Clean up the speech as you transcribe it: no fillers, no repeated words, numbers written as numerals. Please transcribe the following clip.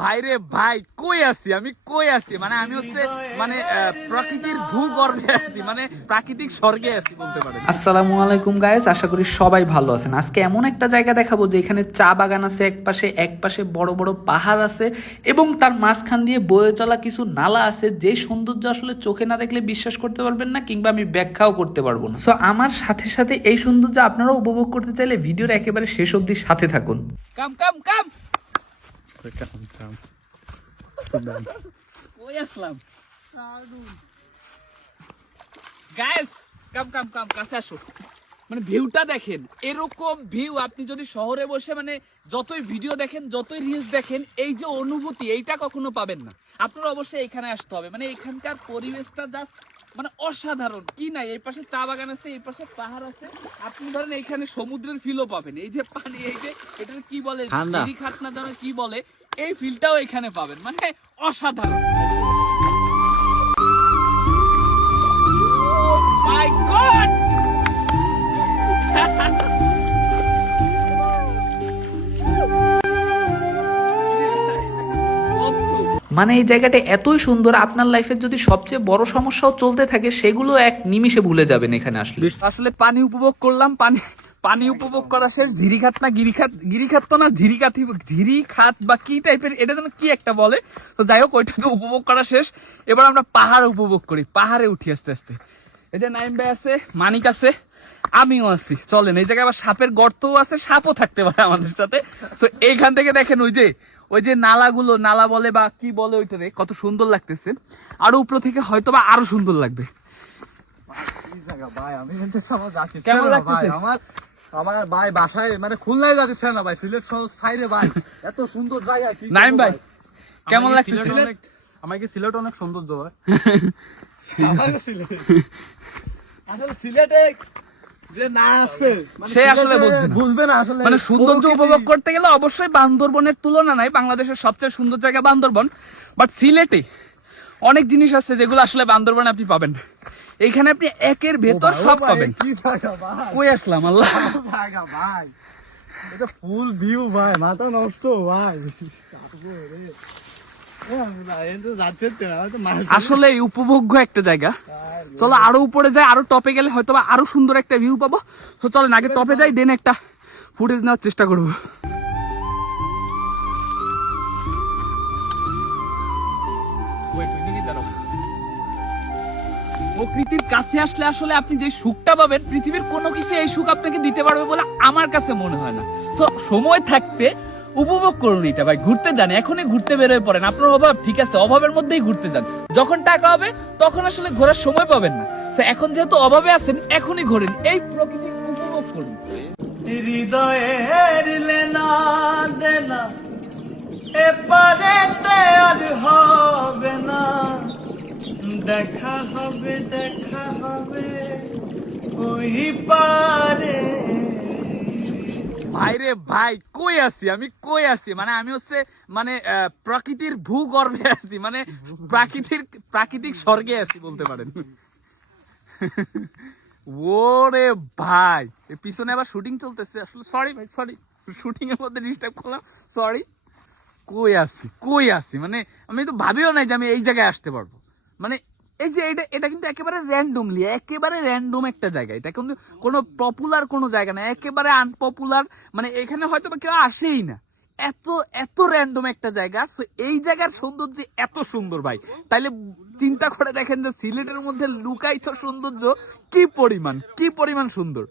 ভাইরে ভাই কই আছি আমি, কই আছি মানে আমি হচ্ছে মানে প্রকৃতির ভূগর্ভে আছি, মানে প্রাকৃতিক স্বর্গে আছি বলতে পারেন। আসসালামু আলাইকুম গাইস, আশা করি সবাই ভালো আছেন। আজকে এমন একটা জায়গা দেখাবো যেখানে চা বাগান আছে, একপাশে বড় বড় পাহাড় আছে এবং তার মাঝখান দিয়ে বয়ে চলা কিছু নালা আছে, যে সৌন্দর্য আসলে চোখে না দেখলে বিশ্বাস করতে পারবেন না, কিংবা আমি ব্যাখ্যাও করতে পারবো না। সো আমার সাথে সাথে এই সৌন্দর্য আপনারাও উপভোগ করতে চাইলে ভিডিওর একেবারে শেষ অবধি সাথে থাকুন। কাম কাম কাম কই আসলাম গাইস, কাম কাম কাম কাছে আসো। মানে ভিউটা দেখেন, এরকম ভিউ আপনি যদি শহরে বসে মানে যতই ভিডিও দেখেন, যতই রিলস দেখেন, এই যে অনুভূতি এইটা কখনো পাবেন না। আপনারা অবশ্যই এখানে আসতে হবে। মানে এখানকার পরিবেশটা জাস্ট মানে অসাধারণ। কি নাই, এই পাশে চা বাগান আছে, এই পাশে পাহাড় আছে, আপনি ধরেন এইখানে সমুদ্রের ফিলও পাবেন। এই যে পানি, এই যে এটা কি বলে, খাত না জানো কি বলে, এই ফিলটাও এখানে পাবেন। মানে অসাধারণ। মাই গড, মানে এই জায়গাটা এতই সুন্দর, আপনার লাইফের যদি সবচেয়ে বড় সমস্যাও চলতে থাকে সেগুলো এক নিমিষে ভুলে যাবেন এখানে আসলে। আসলে পানি উপভোগ করলাম, পানি উপভোগ করা শেষ। ঝিরিখাত না গিরিখাত তো না, ঝিরিখাত বা কি টাইপের এটা যেন কি একটা বলে। তো যাই হোক, ওইটা তো উপভোগ করা শেষ। এবার আমরা পাহাড় উপভোগ করি, পাহাড়ে উঠি আস্তে আস্তে। এই যে নাইম ভাই আছে, মানিক আছে, আমিও আছি। চলেন, এই জায়গায় আবার সাপের গর্তও আছে, সাপও থাকতে পারে আমাদের সাথে। তো এইখান থেকে দেখেন ওই যে নালাগুলো, নালা বলে বা কি বলে ওইটারে, কত সুন্দর লাগতেছে। আরো উপর থেকে হয়তো বা আরো সুন্দর লাগবে। কেমন লাগতেছে? আমার ভাই বাসায় মানে খুলনায় যাচ্ছে না ভাই, সিলেট শহর সাইডে ভাই এত সুন্দর জায়গা। কি নাইম ভাই কেমন লাগতেছে? আমাকে সিলেট অনেক সৌন্দর্য হয়। আসলে সিলেটে যে না আসবে সে আসলে বুঝবে না আসলে। মানে সৌন্দর্য উপভোগ করতে গেলে অবশ্যই বান্দরবনের তুলনা নাই। বাংলাদেশের সবচেয়ে সুন্দর জায়গা বান্দরবন, বাট সিলেটে অনেক জিনিস আছে যেগুলো আসলে বান্দরবনে আপনি পাবেন না। এইখানে আপনি একের ভেতর সব পাবেন। কই আসলাম আল্লাহ, ভাই এটা ফুল ভিউ ভাই, মাথা নষ্ট ভাই। আসলে উপভোগ্য একটা জায়গা। চলো আরো উপরে যাই, আরো টপে গেলে হয়তো আরো সুন্দর একটা ভিউ পাবো। তো চলেন আগে টপে যাই, দেন একটা ফুটেজ নেওয়ার চেষ্টা করবো। প্রকৃতির কাছে আসলে আসলে আপনি যে সুখটা পাবেন, পৃথিবীর কোনো কিছু এই সুখ আপনাকে দিতে পারবে বলে আমার কাছে মনে হয় না। তো সময় থাকতে উপভোগ করুন এটা ভাই, ঘুরতে যান, এখনই ঘুরতে বেরোয় পড়েন। আপনার অভাব ঠিক আছে, অভাবের মধ্যেই ঘুরতে যান। যখন টাকা হবে তখন আসলে ঘোরার সময় পাবেন না। তো এখন যেহেতু অভাবে আছেন, এখনই ঘোরেন, এই প্রকৃতি উপভোগ করুন। হৃদয়ের লেনা দেনা এপারেতে আর হবে না, দেখা হবে ওই পারে। ভাইরে ভাই কই আছি আমি, কই আছি মানে আমি হচ্ছে মানে প্রকৃতির ভূগর্ভে আছি, মানে প্রাকৃতিক স্বর্গে আছি বলতে পারেন। ওরে ভাই, পিছনে আবার শুটিং চলতেছে। আসলে সরি ভাই, সরি, শুটিং এর মধ্যে ডিস্টার্ব করলাম, সরি। কই আছি মানে আমি তো ভাবিও নাই যে আমি এই জায়গায় আসতে পারবো। মানে এই যে এটা কিন্তু একেবারে র্যান্ডম একটা জায়গা। এটা কিন্তু কোনো পপুলার কোনো জায়গা না, একেবারে আনপপুলার। মানে এখানে হয়তো বা কেউ আসেই না, এত র্যান্ডম একটা জায়গা। তো এই জায়গার সৌন্দর্য এত সুন্দর ভাই, তাইলে চিন্তা করে দেখেন যে সিলেটের মধ্যে লুকায়িত সৌন্দর্য কি পরিমাণ সুন্দর।